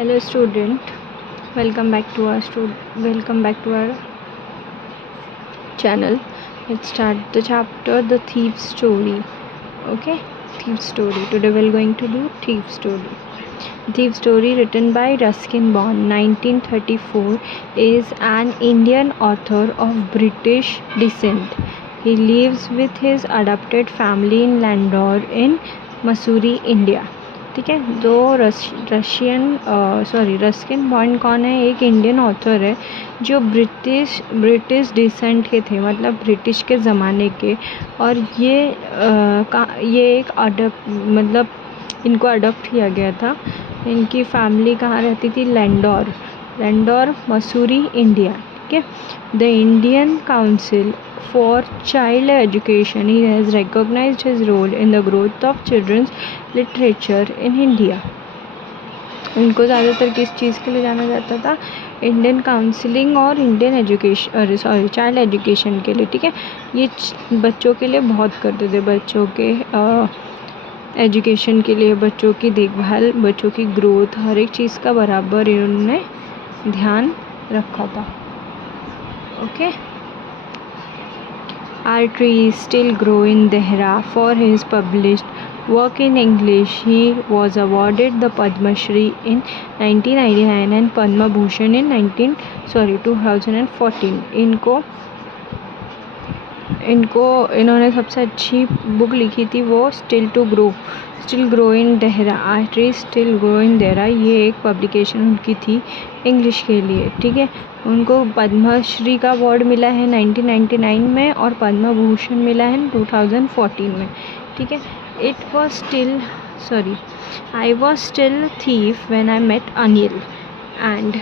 Hello student, welcome back to our channel. Let's start the chapter The Thief Story. Okay, Thief Story. Today we're going to do Thief Story. Thief Story, written by Ruskin Bond, 1934, is an Indian author of British descent. He lives with his adopted family in Landor in Missouri, India. ठीक है. Ruskin bond कौन है? एक Indian author है जो British decent के थे, मतलब ब्रिटिश के ज़माने के. और ये एक इनको अडॉप्ट किया गया था. इनकी फैमिली कहाँ रहती थी? लैंडोर मसूरी, इंडिया. ठीक है. The Indian council for child education, he has recognized his role in the growth of children's literature in India. इनको ज़्यादातर किस चीज़ के लिए जाना जाता था? इंडियन काउंसिलिंग और इंडियन एजुकेशन चाइल्ड एजुकेशन के लिए. ठीक है. ये बच्चों के लिए बहुत करते थे, बच्चों के एजुकेशन के लिए, बच्चों की देखभाल, बच्चों की ग्रोथ, हर एक चीज़ का बराबर इन्होंने ध्यान रखा था. Okay. Our trees still grow in Dehra. For his published work in English, he was awarded the Padma Shri in 1999 and Padma Bhushan in 2014. इन्होंने सबसे अच्छी बुक लिखी थी, वो still grow in Dehra. Our tree still grow in Dehra, ये एक publication उनकी थी इंग्लिश के लिए. ठीक है. उनको पद्मश्री का अवार्ड मिला है 1999 में और पद्म भूषण मिला है 2014 में. ठीक है. I was still a thief when I met Anil, and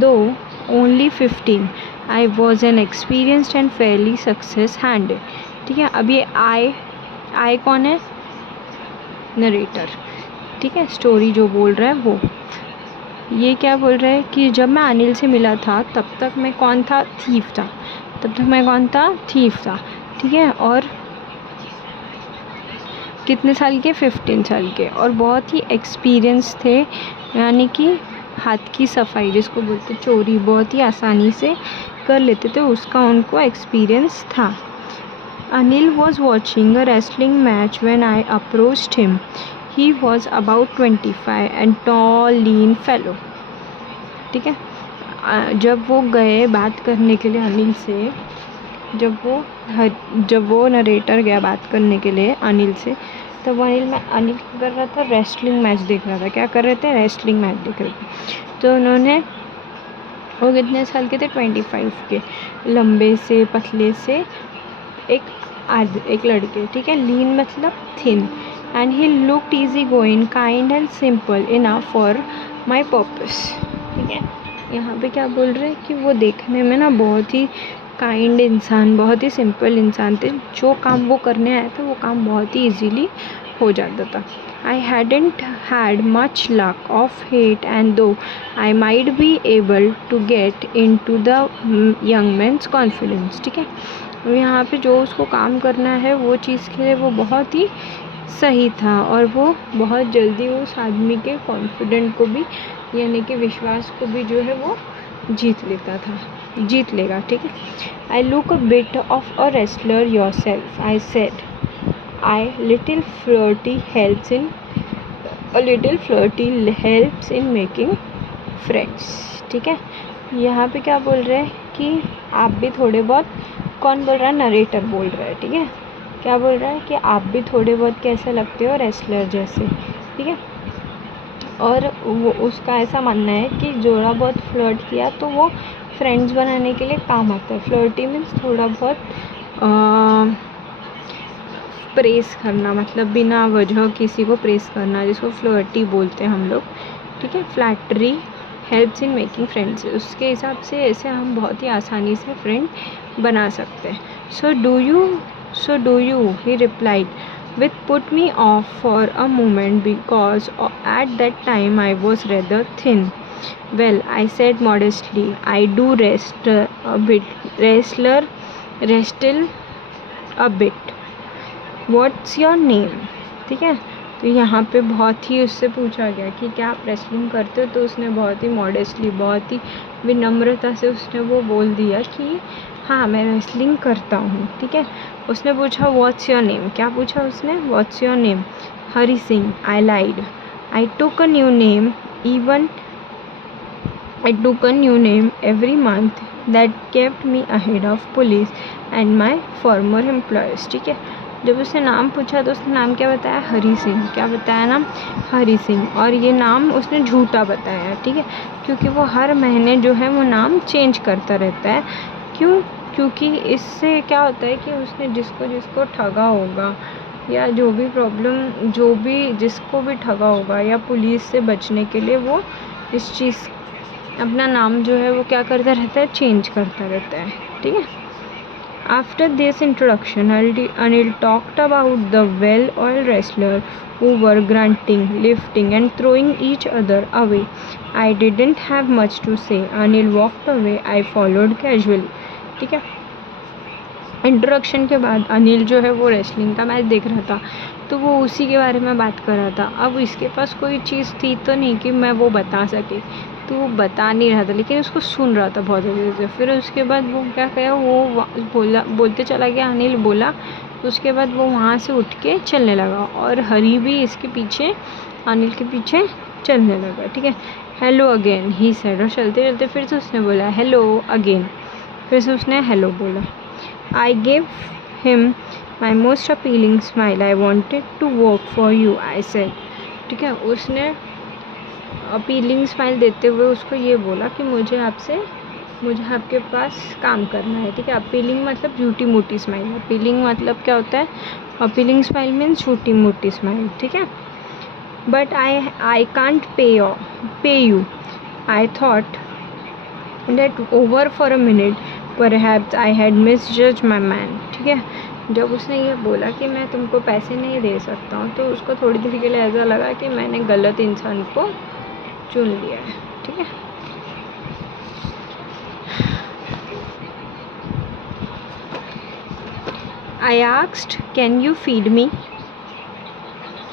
though only 15, I was an experienced and fairly success handed. ठीक है. अब ये आई कौन है? नरेटर. ठीक है. स्टोरी जो बोल रहा है वो, ये क्या बोल रहा है कि जब मैं अनिल से मिला था तब तक मैं कौन था? थीफ था. ठीक है. और कितने साल के? 15 साल के. और बहुत ही एक्सपीरियंस थे, यानी कि हाथ की सफाई जिसको बोलते चोरी बहुत ही आसानी से कर लेते थे, उसका उनको एक्सपीरियंस था. Anil was watching a wrestling match when I approached him. He was about 25 and tall, lean fellow. ठीक है. जब वो गए बात करने के लिए अनिल से, जब वो नरेटर गया बात करने के लिए अनिल से, तब अनिल कर रहा था? रेसलिंग मैच देख रहा था. क्या कर रहे थे? रेसलिंग मैच देख रहे थे. तो वो कितने साल के थे? 25 के. लंबे से पतले से एक लड़के. ठीक है. लीन मतलब thin. And he looked easygoing, kind and simple enough for my purpose. ठीक है. यहाँ पे क्या बोल रहे हैं कि वो देखने में ना बहुत ही काइंड इंसान, बहुत ही सिंपल इंसान थे. जो काम वो करने आया था वो काम बहुत ही इजीली हो जाता था. I hadn't had much luck of late, and though I might be able to get into the young man's confidence. ठीक है. यहाँ पे जो उसको काम करना है वो चीज़ के लिए वो बहुत ही सही था, और वो बहुत जल्दी उस आदमी के कॉन्फिडेंट को भी, यानी कि विश्वास को भी जो है वो जीत लेगा. ठीक है. I look a bit of a wrestler your self, I said. Little flirty helps in making friends. ठीक है. यहाँ पे क्या बोल रहे हैं कि आप भी थोड़े बहुत, कौन बोल रहा है? नरेटर बोल रहा है. ठीक है. क्या बोल रहा है कि आप भी थोड़े बहुत कैसे लगते हो? रेसलर जैसे. ठीक है. और वो उसका ऐसा मानना है कि थोड़ा बहुत फ्लर्ट किया तो वो फ्रेंड्स बनाने के लिए काम आता है. फ्लर्टी मीन्स थोड़ा बहुत प्रेस करना, मतलब बिना वजह किसी को प्रेस करना, जिसको फ्लर्टी बोलते हैं हम लोग. ठीक है. Flattery helps in making friends, उसके हिसाब से ऐसे हम बहुत ही आसानी से फ्रेंड बना सकते हैं. So do you, he replied, which put me off for a moment because at that time I was rather thin. Well, I said modestly, I do wrestle a bit. What's your name? ठीक है. तो यहाँ पे बहुत ही उससे पूछा गया कि क्या आप रेसलिंग करते हो, तो उसने बहुत ही मॉडेस्टली, बहुत ही विनम्रता से उसने वो बोल दिया कि हाँ मैं रेसलिंग करता हूँ, ठीक है। उसने पूछा व्हाट्स योर नेम, क्या पूछा उसने, what's your name, Hari Singh. I lied, I took a new name even I took a new name every month that kept me ahead of police and my former employers, ठीक है। जब उसने नाम पूछा तो उसने नाम क्या बताया, हरी सिंह। क्या बताया नाम, हरी सिंह। और ये नाम उसने झूठा बताया, ठीक है, क्योंकि वो हर महीने जो है वो नाम चेंज करता रहता है। क्यों, क्योंकि इससे क्या होता है कि उसने जिसको जिसको ठगा होगा या जो भी प्रॉब्लम, जो भी जिसको भी ठगा होगा या पुलिस से बचने के लिए वो इस चीज़ अपना नाम जो है वो क्या करता रहता है, चेंज करता रहता है, ठीक है। After this introduction, Anil talked about the well-oiled wrestlers who were grunting, lifting, and throwing each other away. I didn't have much to say. Anil walked away. I followed casually. ठीक है। Introduction के बाद अनिल जो है वो wrestling का match देख रहा था, तो वो उसी के बारे में बात कर रहा था। अब इसके पास कोई चीज़ थी तो नहीं कि मैं वो बता सके, तो वो बता नहीं रहा था, लेकिन उसको सुन रहा था बहुत अच्छे से। फिर उसके बाद वो क्या किया, वो बोलते चला गया, अनिल बोला। उसके बाद वो वहाँ से उठ के चलने लगा और हरी भी इसके पीछे, अनिल के पीछे चलने लगा, ठीक है। हेलो अगेन ही सेड, और चलते चलते फिर से उसने बोला हेलो अगेन, फिर से उसने हेलो बोला। I gave him my most appealing smile. I wanted to work for you, I said. ठीक है, उसने अपीलिंग स्माइल देते हुए उसको ये बोला कि मुझे आपके पास काम करना है, ठीक है। अपीलिंग मतलब झूठी मोटी स्माइल, अपीलिंग मतलब क्या होता है, अपीलिंग स्माइल मीन्स झूठी मोटी स्माइल, ठीक है। But I can't pay you, I thought that over for a minute perhaps I had misjudged my man, ठीक है। जब उसने ये बोला कि मैं तुमको पैसे नहीं दे सकता हूँ, तो उसको थोड़ी देर के लिए ऐसा लगा कि मैंने गलत इंसान को चुन लिया है, ठीक है। I asked, can you feed me?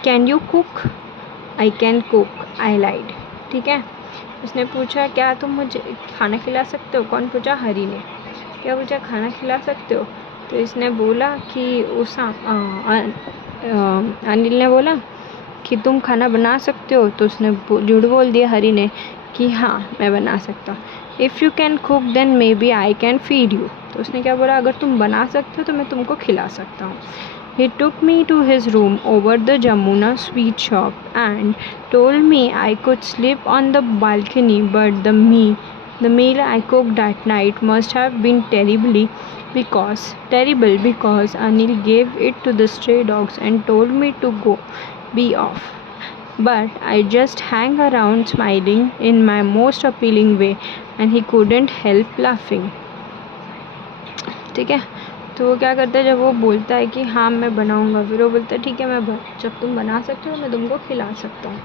Can you cook? I can cook, I lied, ठीक है। उसने पूछा क्या तुम मुझे खाना खिला सकते हो, कौन पूछा, हरी ने। क्या पूछा, खाना खिला सकते हो, तो इसने बोला कि अनिल ने बोला कि तुम खाना बना सकते हो, तो उसने झूठ बोल दिया हरी ने कि हाँ मैं बना सकता हूँ। If you can cook then maybe I can feed you, तो उसने क्या बोला, अगर तुम बना सकते हो तो मैं तुमको खिला सकता हूँ। He took me to his room over the Jamuna sweet shop and told me I could sleep on the balcony, but the meal I cooked that night must have been terrible because Anil gave it to the stray dogs and told me to go be off. But I just hang around smiling in my most appealing way and he couldn't help laughing, ठीक है। तो वो क्या करता है, जब वो बोलता है कि हाँ मैं बनाऊँगा, फिर वो बोलता है ठीक है जब तुम बना सकते हो मैं तुमको खिला सकता हूँ,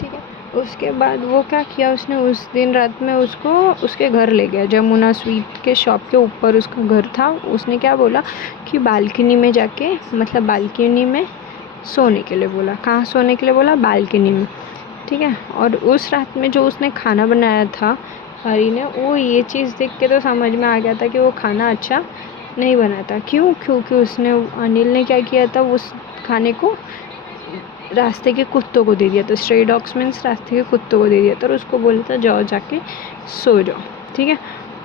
ठीक है। उसके बाद वो क्या किया, उसने उस दिन रात में उसको उसके घर ले गया, जमुना स्वीट के शॉप के ऊपर उसका घर था। उसने क्या बोला कि बालकनी में जाके, मतलब बालकनी में सोने के लिए बोला। कहाँ सोने के लिए बोला, बालकनी में, ठीक है। और उस रात में जो उसने खाना बनाया था हरी ने, वो ये चीज़ देख के तो समझ में आ गया था कि वो खाना अच्छा नहीं बना था। क्यों, क्योंकि उसने, अनिल ने क्या किया था, उस खाने को रास्ते के कुत्तों को दे दिया था। स्ट्रे डॉग्स मीन्स रास्ते के कुत्तों को दे दिया था और उसको बोला था जाओ जाके सो जाओ, ठीक है।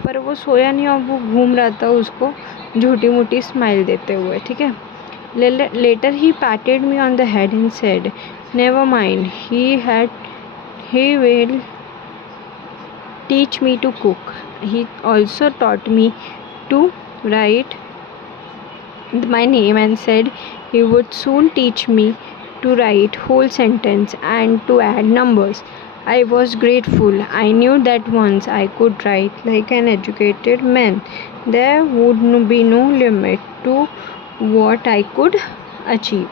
पर वो सोया नहीं और वो घूम रहा था उसको झूठी मूठी स्माइल देते हुए, ठीक है। Later he patted me on the head and said never mind, he will teach me to cook. He also taught me to write my name and said he would soon teach me to write whole sentence and to add numbers. I was grateful. I knew that once I could write like an educated man, there would be no limit to what I could achieve,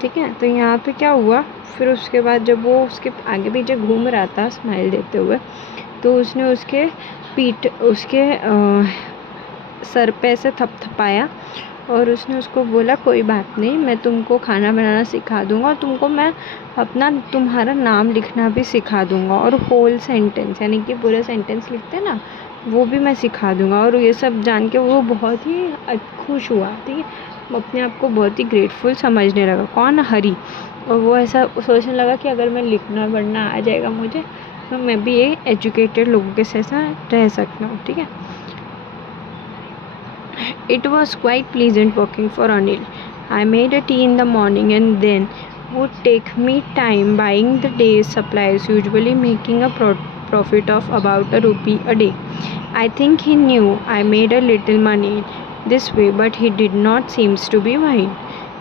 ठीक है। तो यहाँ पे क्या हुआ, फिर उसके बाद जब वो उसके आगे पीछे घूम रहा था स्माइल देते हुए, तो उसने उसके सर पे से थपथपाया और उसने उसको बोला कोई बात नहीं, मैं तुमको खाना बनाना सिखा दूँगा और तुमको मैं तुम्हारा नाम लिखना भी सिखा दूँगा और होल सेंटेंस यानी कि पूरा सेंटेंस लिखते हैं ना, वो भी मैं सिखा दूँगा। और ये सब जान के वो बहुत ही खुश हुआ, ठीक है। वो अपने आप को बहुत ही ग्रेटफुल समझने लगा। कौन? हरी। और वो ऐसा सोचने लगा कि अगर मैं लिखना पढ़ना आ जाएगा मुझे, तो मैं भी ये एजुकेटेड लोगों के जैसा रह सकता हूँ, ठीक है। It was quite pleasant working for Anil. I made a tea in the morning and then would take me time buying the day's supplies, usually making a profit of about ₹1 a day. I think he knew I made a little money this way, but he did not seems to be mind.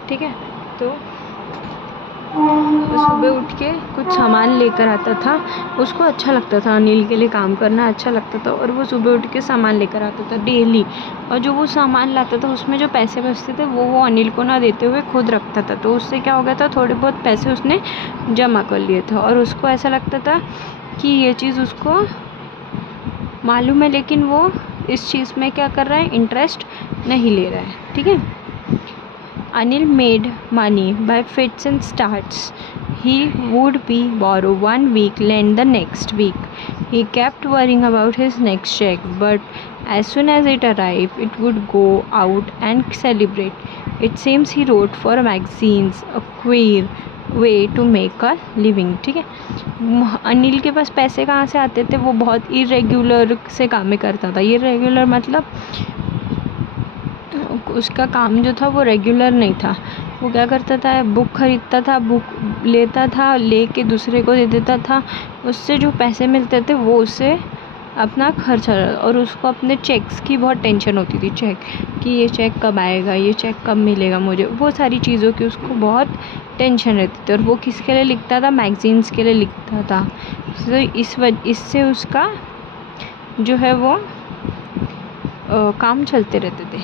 ठीक है, तो वो सुबह उठ के कुछ सामान लेकर आता था। उसको अच्छा लगता था, अनिल के लिए काम करना अच्छा लगता था, और वो सुबह उठ के सामान लेकर आता था डेली। और जो वो सामान लाता था उसमें जो पैसे बचते थे वो अनिल को ना देते हुए खुद रखता था। तो उससे क्या हो गया था, थोड़े बहुत पैसे उसने जमा कर लिए थे और उसको ऐसा लगता था कि ये चीज़ उसको मालूम है, लेकिन वो इस चीज़ में क्या कर रहा है, इंटरेस्ट नहीं ले रहा है, ठीक है। Anil made money by fits and starts. He would be borrow 1 week, lend the next week. He kept worrying about his next check, but as soon as it arrived, it would go out and celebrate. It seems he wrote for magazines, a queer way to make a living, ठीक है। अनिल के पास पैसे कहाँ से आते थे, वो बहुत इरेगुलर से काम करता था। इरेगुलर मतलब उसका काम जो था वो रेगुलर नहीं था। वो क्या करता था, बुक खरीदता था, बुक लेता था, लेके दूसरे को दे देता था। उससे जो पैसे मिलते थे वो उससे अपना खर्चा, और उसको अपने चेक्स की बहुत टेंशन होती थी। चेक कि ये चेक कब आएगा, ये चेक कब मिलेगा मुझे, वो सारी चीज़ों की उसको बहुत टेंशन रहती थी। और वो किसके लिए लिखता था, मैगज़ीन्स के लिए लिखता था। तो इससे उसका जो है वो काम चलते रहते थे,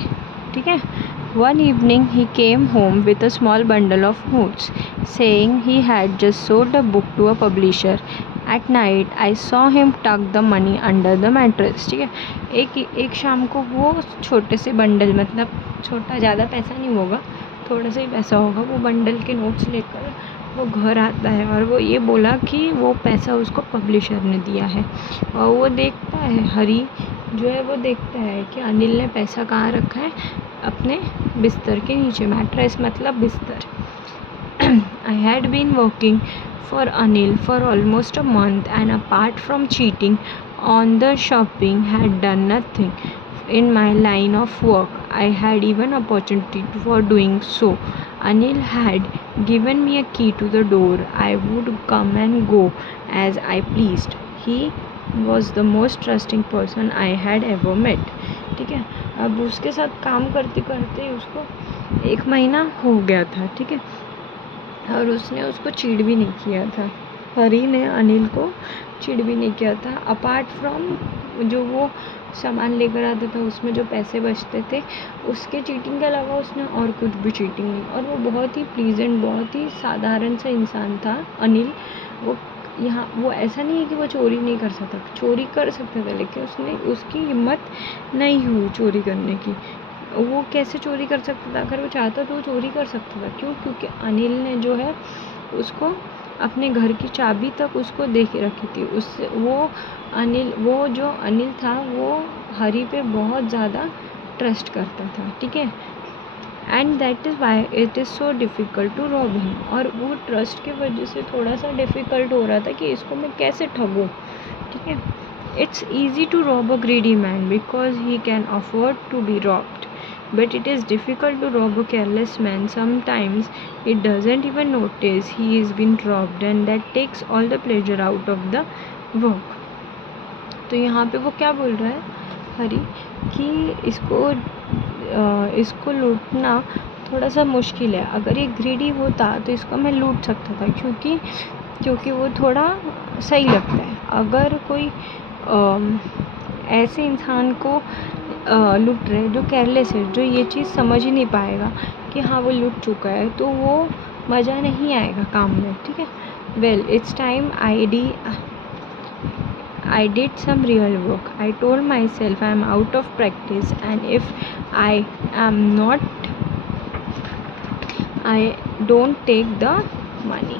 ठीक है। One evening he came home with a small bundle of notes, saying he had just sold a book to a publisher. At night I saw him tuck the money under the mattress, ठीक है। एक शाम को वो छोटे से bundle, मतलब छोटा, ज़्यादा पैसा नहीं होगा, थोड़ा सा ही पैसा होगा, वो बंडल के नोट्स लेकर वो घर आता है और वो ये बोला कि वो पैसा उसको पब्लिशर ने दिया है। और वो देखता है, हरी जो है वो देखता है कि अनिल ने पैसा कहाँ रखा है, अपने बिस्तर के नीचे। मैट्रेस मतलब बिस्तर। I had been working for Anil for almost a month, and apart from cheating on the shopping, had done nothing in my line of work. I had even opportunity for doing so. Anil had given me a key to the door. I would come and go as I pleased. He was the most trusting person I had ever met, ठीक है। अब उसके साथ काम करते करते उसको 1 महीना हो गया था, ठीक है। और उसने उसको चीट भी नहीं किया था, हरी ने अनिल को चीट भी नहीं किया था। अपार्ट फ्रॉम जो वो सामान लेकर आता था उसमें जो पैसे बचते थे, उसके चीटिंग के अलावा उसने और कुछ भी चीटिंग नहीं। और वो बहुत ही प्लीजेंट, बहुत ही साधारण सा इंसान था अनिल। वो ऐसा नहीं है कि वो चोरी नहीं कर सकता, चोरी कर सकता था, लेकिन उसकी हिम्मत नहीं हुई चोरी करने की। वो कैसे चोरी कर सकता था, अगर वो चाहता तो वो चोरी कर सकता था। क्यों? क्योंकि अनिल ने जो है उसको अपने घर की चाबी तक उसको दे के रखी थी। उससे वो जो अनिल था वो हरी पे बहुत ज़्यादा ट्रस्ट करता था, ठीक है। And that is why it is so difficult to rob him. और वो ट्रस्ट की वजह से थोड़ा सा डिफ़िकल्ट हो रहा था कि इसको मैं कैसे ठगूँ, ठीक है। It's easy to rob a greedy man because he can afford to be robbed, but it is difficult to rob a careless man. Sometimes it doesn't even notice he is been robbed, and that takes all the pleasure out of the work. तो यहाँ पे वो क्या बोल रहा है हरी कि इसको लूटना थोड़ा सा मुश्किल है। अगर ये ग्रीडी होता तो इसको मैं लूट सकता था, क्योंकि वो थोड़ा सही लगता है। अगर कोई ऐसे इंसान को लूट रहे जो केयरलेस है, जो ये चीज़ समझ ही नहीं पाएगा कि हाँ वो लूट चुका है, तो वो मज़ा नहीं आएगा काम में, ठीक है। Well it's time I did some real work. I told myself I am out of practice, and if I am not I don't take the money.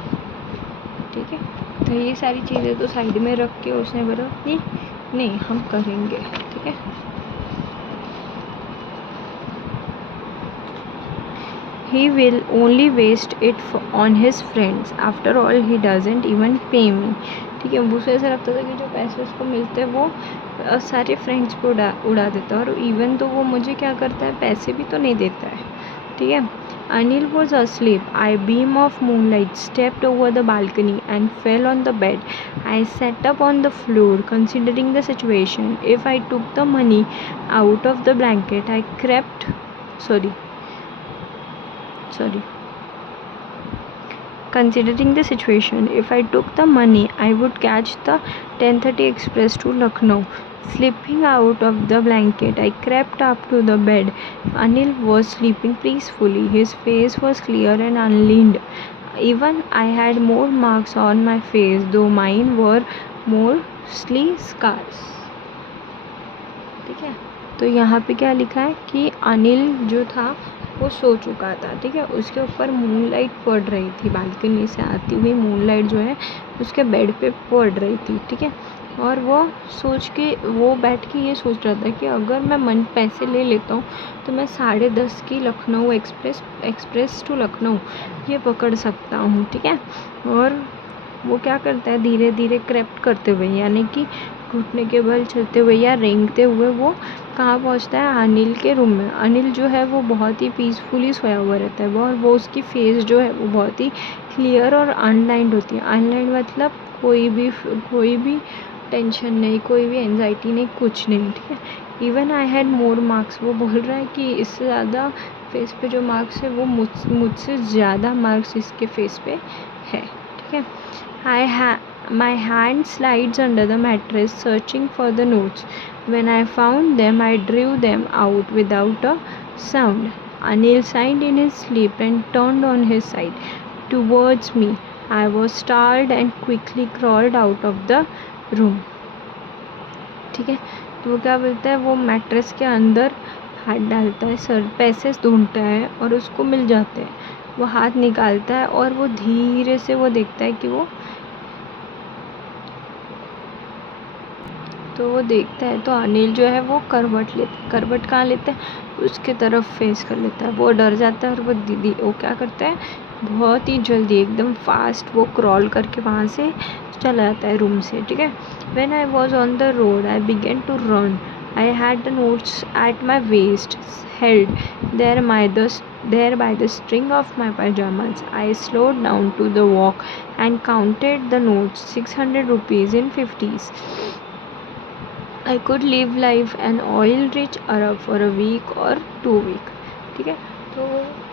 ठीक है, तो ये सारी चीज़ें तो साइड में रख के उसने बोला कि नहीं हम करेंगे। ठीक है, he will only waste it on his friends, after all he doesn't even pay me। ठीक है, उसे ऐसा लगता था कि जो पैसे उसको मिलते हैं वो सारे फ्रेंड्स को उड़ा देता है, और इवन तो वो मुझे क्या करता है, पैसे भी तो नहीं देता है। ठीक है, Anil was asleep. I beam of moonlight stepped over the balcony and fell on the bed. I sat up on the floor considering the situation. If I took the money out of the blanket, I crept sorry considering the situation, if I took the money, I would catch the 10:30 express to Lucknow. Slipping out of the blanket, I crept up to the bed. Anil was sleeping peacefully. His face was clear and unleaned. Even I had more marks on my face, though mine were mostly scars. ठीक है, तो यहाँ पे क्या लिखा है कि अनिल जो था वो सो चुका था। ठीक है, उसके ऊपर मूनलाइट पड़ रही थी, बालकनी से आती हुई मूनलाइट जो है उसके बेड पे पड़ रही थी। ठीक है, और वो बैठ के ये सोच रहा था कि अगर मैं पैसे ले लेता हूँ तो मैं 10:30 की लखनऊ एक्सप्रेस टू लखनऊ ये पकड़ सकता हूँ। ठीक है, और वो क्या करता है, धीरे धीरे क्रेप्ट करते हुए, यानी कि घुटने के बल चलते हुए या रेंगते हुए वो कहाँ पहुँचता है, अनिल के रूम में। अनिल जो है वो बहुत ही पीसफुली सोया हुआ रहता है, और वो उसकी फेस जो है वो बहुत ही क्लियर और अनलाइंड होती है। अनलाइंड मतलब कोई भी टेंशन नहीं, कोई भी एंजाइटी नहीं, कुछ नहीं। ठीक है, even I had more marks, वो बोल रहा है कि इससे ज़्यादा फेस पे जो मार्क्स है वो मुझसे ज़्यादा मार्क्स इसके फेस पे है। ठीक है, my hand slides under the mattress searching for the notes. When I found them, I drew them out without a sound. Anil sighed in his sleep and turned on his side towards me. I was startled and quickly crawled out of the room. ठीक है, तो वो क्या बोलता है, वो mattress के अंदर हाथ डालता है, पैसे ढूंढता है और उसको मिल जाते हैं। वो हाथ निकालता है और वो धीरे से वो देखता है कि वो देखता है तो अनिल जो है वो करवट कहाँ लेता है, उसके तरफ फेस कर लेता है। वो डर जाता है और वो क्या करता है, बहुत ही जल्दी एकदम फास्ट वो क्रॉल करके वहाँ से चला जाता है रूम से। ठीक है, when I was on the road I began to run. I had the notes at my waist held there by the string of my pajamas. I slowed down to the walk and counted the notes, 600 rupees in 50s. I could live life an oil-rich Arab for a week or 2 weeks. ठीक है, तो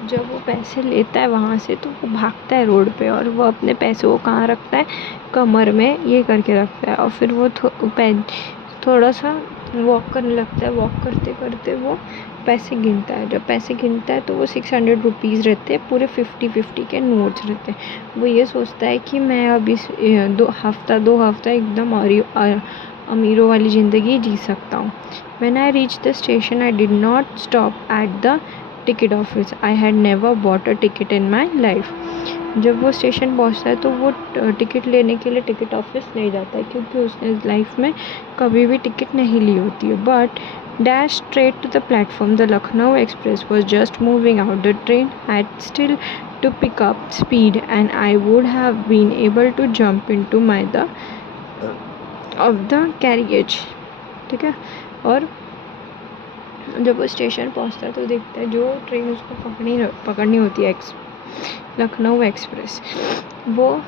जब वो पैसे लेता है वहाँ से तो वो भागता है रोड पे, और वो अपने पैसे को कहाँ रखता है, कमर में ये करके रखता है, और फिर वो थोड़ा सा वॉक करने लगता है। वॉक करते करते वो पैसे गिनता है। जब पैसे गिनता है तो वो 600 रुपीज़ रहते हैं, पूरे 50-50 के नोट्स रहते हैं। वो ये सोचता है कि मैं अभी 2 हफ्ता एकदम अमीरों वाली ज़िंदगी जी सकता हूँ। When I reached the station, I did not stop at the ticket office. I had never bought a ticket in my life. जब वो स्टेशन पहुँचता है तो वो टिकट लेने के लिए टिकट ऑफिस नहीं जाता है, क्योंकि उसने लाइफ में कभी भी टिकट नहीं ली होती है। But dash straight to the platform. The Lucknow Express was just moving out. The train had still to pick up speed, and I would have been able to jump into the carriage. ठीक है, और जब वो station पहुंचता है तो देखता है जो ट्रेन उसको पकड़नी होती है लखनऊ एक्सप्रेस, वो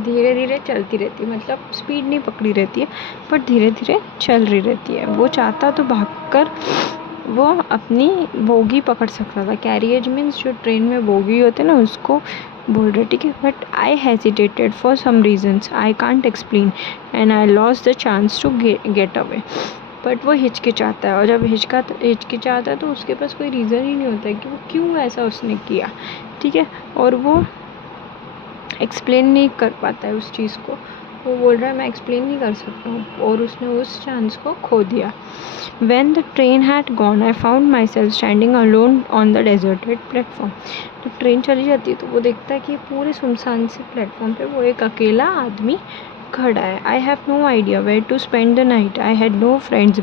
धीरे धीरे चलती रहती है, मतलब स्पीड नहीं पकड़ी रहती है पर धीरे धीरे चल रही रहती है। वो चाहता तो भागकर वो अपनी बोगी पकड़ सकता था। कैरियज मीन्स जो ट्रेन में बोगी होते ना उसको बोल रहे। ठीक है, but I hesitated for some reasons I can't explain and I lost the chance to get away. But वो हिचकिचाता है, और जब हिचकिचाता है तो उसके पास कोई रीज़न ही नहीं होता है कि वो क्यों ऐसा उसने किया। ठीक है, और वो एक्सप्लेन नहीं कर पाता है उस चीज़ को, वो बोल रहा है मैं एक्सप्लेन नहीं कर सकता हूँ, और उसने उस चांस को खो दिया। When the train had gone, I found myself standing alone on the deserted platform. जब ट्रेन चली जाती है तो वो देखता है कि पूरे सुनसान से प्लेटफॉर्म पे वो एक अकेला आदमी खड़ा है। I have no idea where to spend the night. I had no friends,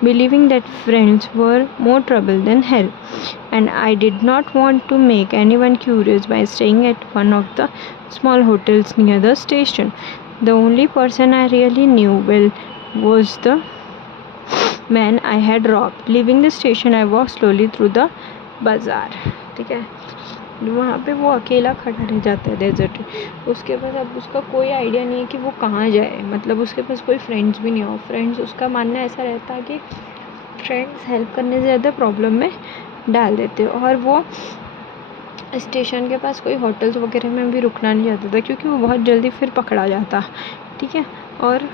believing that friends were more trouble than hell, and I did not want to make anyone curious by staying at one of the small hotels near the station. The only person I really knew well was the man I had robbed. Leaving the station, I walked slowly through the बाज़ार। ठीक है, वहाँ पे वो अकेला खड़ा रह जाता है डेजर्ट। उसके बाद अब उसका कोई आइडिया नहीं है कि वो कहाँ जाए, मतलब उसके पास कोई फ्रेंड्स भी नहीं हो। फ्रेंड्स, उसका मानना ऐसा रहता है कि फ्रेंड्स हेल्प करने से ज़्यादा प्रॉब्लम में डाल देते, और वो स्टेशन के पास कोई होटल्स वगैरह में भी रुकना नहीं चाहता था, क्योंकि वो बहुत जल्दी फिर पकड़ा जाता। ठीक है, और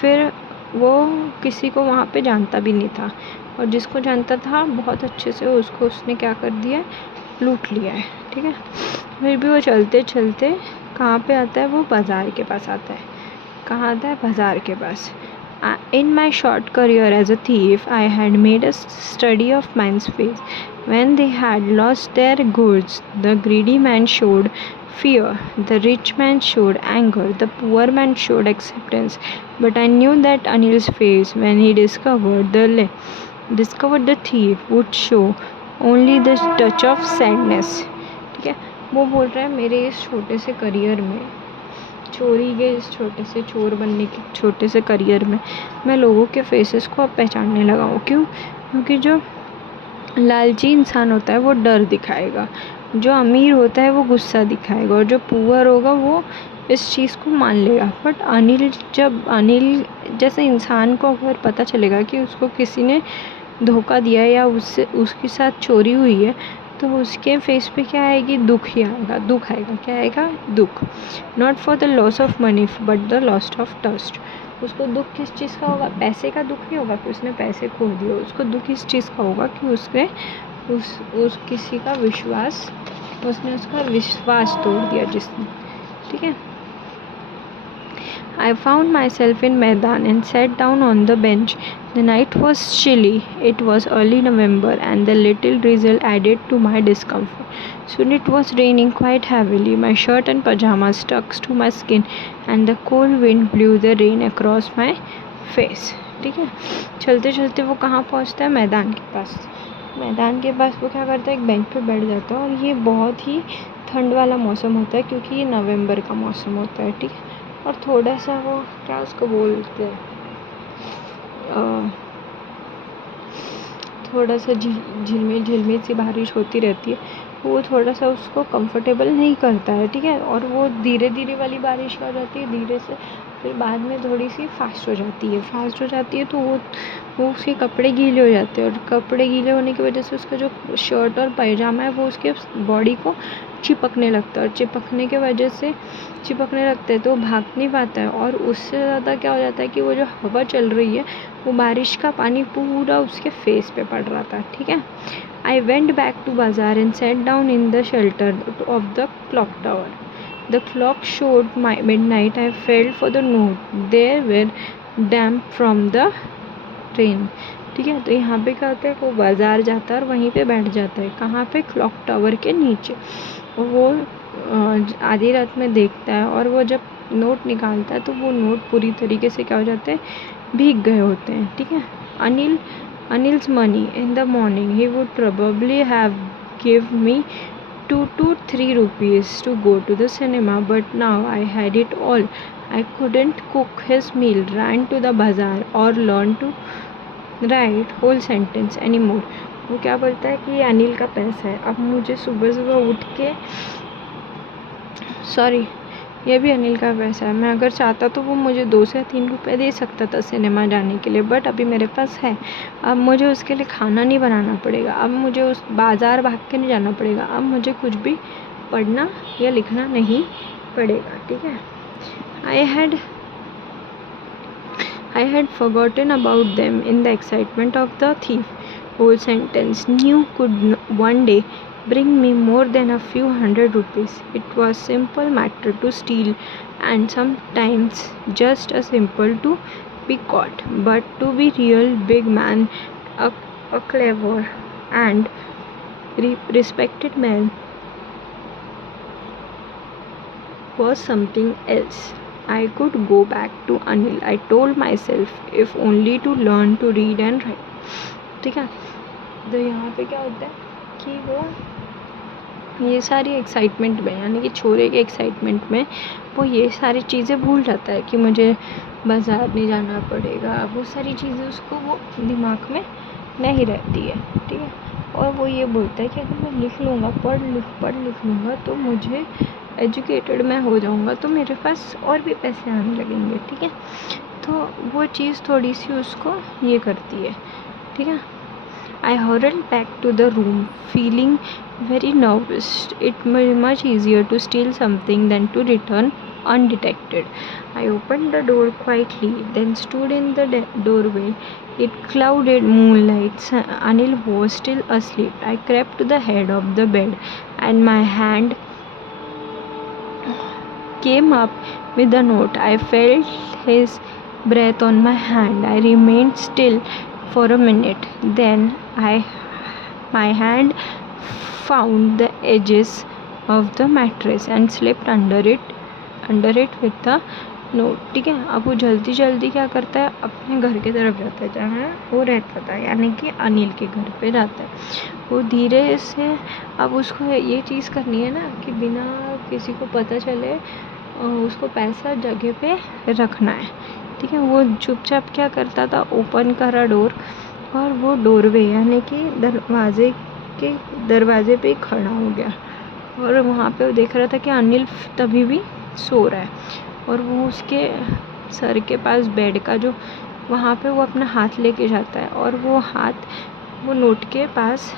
फिर वो किसी को वहाँ पे जानता भी नहीं था, और जिसको जानता था बहुत अच्छे से उसको उसने क्या कर दिया है, लूट लिया है। ठीक है, फिर भी वो चलते चलते कहाँ पे आता है, वो बाज़ार के पास आता है। कहाँ आता है, बाज़ार के पास। In my short career as a thief, I had made a study of men's face. When they had lost their goods, the greedy man showed fear, the rich man showed anger, the poor man showed acceptance. But I knew that Anil's face, when he discovered the thief, would show only the touch of sadness. ठीक है, वो बोल रहा है मेरे इस छोटे से करियर में, चोरी के इस छोटे से चोर बनने के छोटे से करियर में, मैं लोगों के फेसेस को अब पहचानने लगा हूँ। क्यों? क्योंकि जो लालची इंसान होता है वो डर दिखाएगा, जो अमीर होता है वो गुस्सा दिखाएगा, और जो पुअर होगा वो इस चीज़ को मान लेगा। बट अनिल जैसे इंसान को अगर पता चलेगा कि उसको किसी ने धोखा दिया है या उससे उसके साथ चोरी हुई है, तो उसके फेस पे क्या आएगी, दुख ही आएगा। दुख आएगा, क्या आएगा, दुख। Not for the loss of money but the loss of trust. उसको दुख किस चीज़ का होगा, पैसे का दुख नहीं होगा कि उसने पैसे खो दिए, उसको दुख इस चीज़ का होगा कि उसने उस किसी का विश्वास, उसने उसका विश्वास तोड़ दिया जिसने। ठीक है, I found myself in Maidan and sat down on the bench. The night was chilly. It was early November, and the little drizzle added to my discomfort. Soon it was raining quite heavily. My shirt and pajamas stuck to my skin, and the cold wind blew the rain across my face. ठीक है, चलते चलते वो कहाँ पहुँचता है, मैदान के पास। मैदान के पास वो क्या करता है, एक बेंच पे बैठ जाता है, और ये बहुत ही ठंड वाला मौसम होता है, क्योंकि ये नवंबर का मौसम होता है। ठीक है, और थोड़ा सा वो क्या उसको बोलते हैं, थोड़ा सा झिलमिल सी बारिश होती रहती है, वो थोड़ा सा उसको कंफर्टेबल नहीं करता है। ठीक है, और वो धीरे धीरे वाली बारिश हो जाती है, धीरे से फिर बाद में थोड़ी सी फास्ट हो जाती है, तो वो उसके कपड़े गीले हो जाते हैं, और कपड़े गीले होने की वजह से उसका जो शर्ट और पैजामा है वो उसके बॉडी को चिपकने लगता है, और चिपकने लगता है तो वो भाग नहीं पाता है, और उससे ज़्यादा क्या हो जाता है कि वो जो हवा चल रही है वो बारिश का पानी पूरा उसके फेस पे पड़ रहा था। ठीक है, I went back to bazaar and sat down in the shelter of the clock tower. The clock showed midnight. I felt for the note. There were damp from the train. ठीक है, तो यहाँ पे क्या होता है, वो बाज़ार जाता है और वहीं पे बैठ जाता है। कहाँ पे, क्लॉक टावर के नीचे। वो आधी रात में देखता है, और वो जब नोट निकालता है तो वो नोट पूरी तरीके से क्या हो जाते हैं, भीग गए होते हैं। ठीक है, Anil's money in the morning, he would probably have give me 2 to 3 rupees to go to the cinema, but now I had it all. I couldn't cook his meal, ran to the bazaar, or learn to write whole sentence anymore. वो क्या बोलता है कि ये अनिल का पैसा है, अब मुझे सुबह सुबह उठ के, सॉरी, ये भी अनिल का पैसा है, मैं अगर चाहता तो वो मुझे 2 से 3 रुपए दे सकता था सिनेमा जाने के लिए, बट अभी मेरे पास है। अब मुझे उसके लिए खाना नहीं बनाना पड़ेगा, अब मुझे उस बाज़ार भाग के नहीं जाना पड़ेगा, अब मुझे कुछ भी पढ़ना या लिखना नहीं पड़ेगा। ठीक है, I had forgotten about them in the excitement of the thief. Whole sentence knew could one day bring me more than a few hundred rupees. It was simple matter to steal and sometimes just a simple to be caught, but to be real big man, a, a clever and respected man was something else. I could go back to Anil, I told myself, if only to learn to read and write. ठीक है, तो यहाँ पे क्या होता है कि वो ये सारी एक्साइटमेंट में, यानी कि छोरे के एक्साइटमेंट में वो ये सारी चीज़ें भूल जाता है कि मुझे बाज़ार नहीं जाना पड़ेगा, वो सारी चीज़ें उसको वो दिमाग में नहीं रहती है। ठीक है, और वो ये बोलता है कि अगर मैं लिख लूँगा, पढ़ लिख लूँगा तो मुझे एजुकेटेड मैं हो जाऊँगा, तो मेरे पास और भी पैसे आने लगेंगे। ठीक है, तो वो चीज़ थोड़ी सी उसको ये करती है। ठीक है, I hurried back to the room, feeling very nervous. It was much easier to steal something than to return undetected. I opened the door quietly, then stood in the doorway. It clouded moonlight. Anil was still asleep. I crept to the head of the bed, and my hand came up with the note. I felt his breath on my hand. I remained still for a minute. Then my hand found the edges of the mattress and slipped under it with the note. ठीक है, अब वो जल्दी जल्दी क्या करता है, अपने घर की तरफ जाता है जहाँ वो रहता था, यानी कि अनिल के घर पे जाता है। वो धीरे से, अब उसको ये चीज़ करनी है ना कि बिना किसी को पता चले उसको पैसा जगह पे रखना है। ठीक है, वो चुपचाप क्या करता था, ओपन करा डोर, और वो डोरवे यानी कि दरवाजे पे खड़ा हो गया, और वहाँ पे वो देख रहा था कि अनिल तभी भी सो रहा है, और वो उसके सर के पास बेड का जो वहाँ पे वो अपना हाथ लेके जाता है, और वो हाथ वो नोट के पास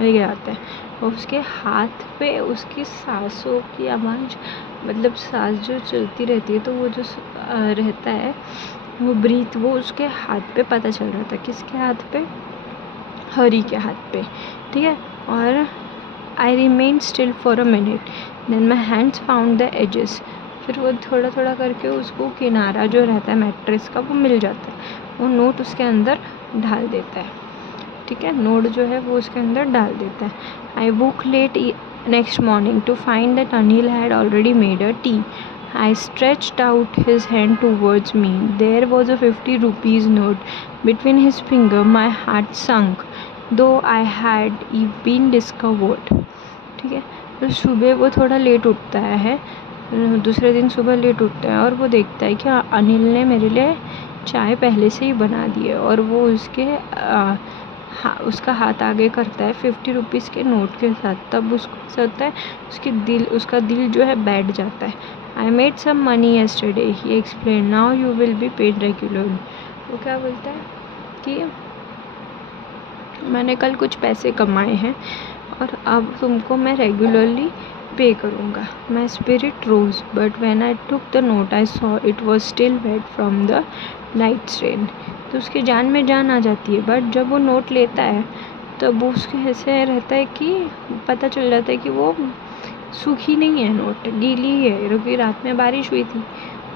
ले जाता है, और उसके हाथ पे उसकी सांसों की आवाज़, मतलब सांस जो चलती रहती है, तो वो जो रहता है वो ब्रीथ, वो उसके हाथ पे पता चल रहा था। किसके हाथ पे? हरी के हाथ पे। ठीक है, और I remain still for a minute, then my hands found the edges. फिर वो थोड़ा थोड़ा करके उसको किनारा जो रहता है मैट्रेस का वो मिल जाता है, वो नोट उसके अंदर डाल देता है। ठीक है, नोट जो है वो उसके अंदर डाल देता है। I woke late next morning to find that Anil had already made a tea. I stretched out his hand towards me. There was a 50 rupees note between his fingers. My heart sunk, though I had been discovered. ठीक है, तो सुबह वो थोड़ा late उठता है, दूसरे दिन सुबह लेट उठता है, और वो देखता है कि अनिल ने मेरे लिए चाय पहले से ही बना दी है, और वो उसका हाथ आगे करता है 50 रुपीज़ के नोट के साथ। तब उसको ऐसा होता है उसका दिल जो है बैठ जाता है। I made some money yesterday, he explained. Now you will be paid regularly. वो क्या बोलता है कि मैंने कल कुछ पैसे कमाए हैं और अब तुमको मैं रेगुलरली पे करूँगा। My spirit rose, but when I took the note, I saw it was still wet from the night's rain. तो उसकी जान में जान आ जाती है, बट जब वो नोट लेता है तब उसके ऐसे रहता है कि पता चल जाता है कि वो सूखी नहीं है, नोट गीली है, क्योंकि रात में बारिश हुई थी,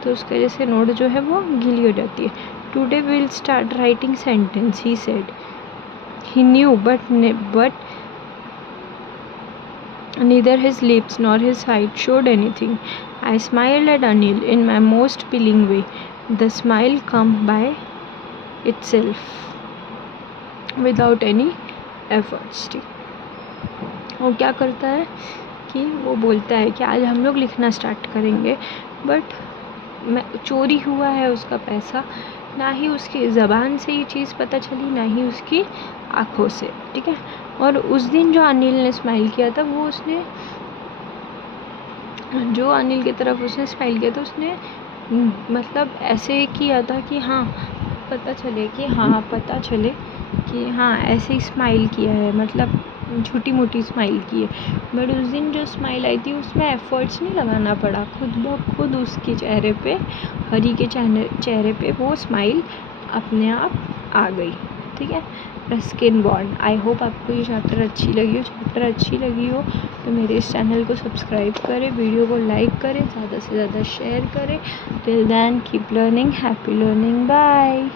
तो उसकी वजह से नोट जो है वो गीली हो जाती है। Today will start writing sentence, he said. He new but neither his lips nor his height showed anything. I smiled at Anil in my most appealing way. The smile came by itself without any efforts. वो क्या करता है कि वो बोलता है कि आज हम लोग लिखना स्टार्ट करेंगे, बट चोरी हुआ है उसका पैसा, ना ही उसकी ज़बान से ये चीज़ पता चली, ना ही उसकी आँखों से। ठीक है, और उस दिन जो अनिल ने स्माइल किया था, वो उसने जो अनिल की तरफ उसने स्माइल किया था, उसने मतलब ऐसे किया था कि हाँ पता चले कि हाँ ऐसे ही स्माइल किया है, मतलब छोटी मोटी स्माइल की है। बट उस दिन जो स्माइल आई थी उसमें एफ़र्ट्स नहीं लगाना पड़ा, खुद ब खुद उसके चेहरे पे, हरी के चेहरे पे वो स्माइल अपने आप आ गई। ठीक है, रस्किन बॉन्ड। आई होप आपको ये चैप्टर अच्छी लगी हो तो मेरे इस चैनल को सब्सक्राइब करें, वीडियो को लाइक करें, ज़्यादा से ज़्यादा शेयर करें। Till then keep learning, happy learning, bye.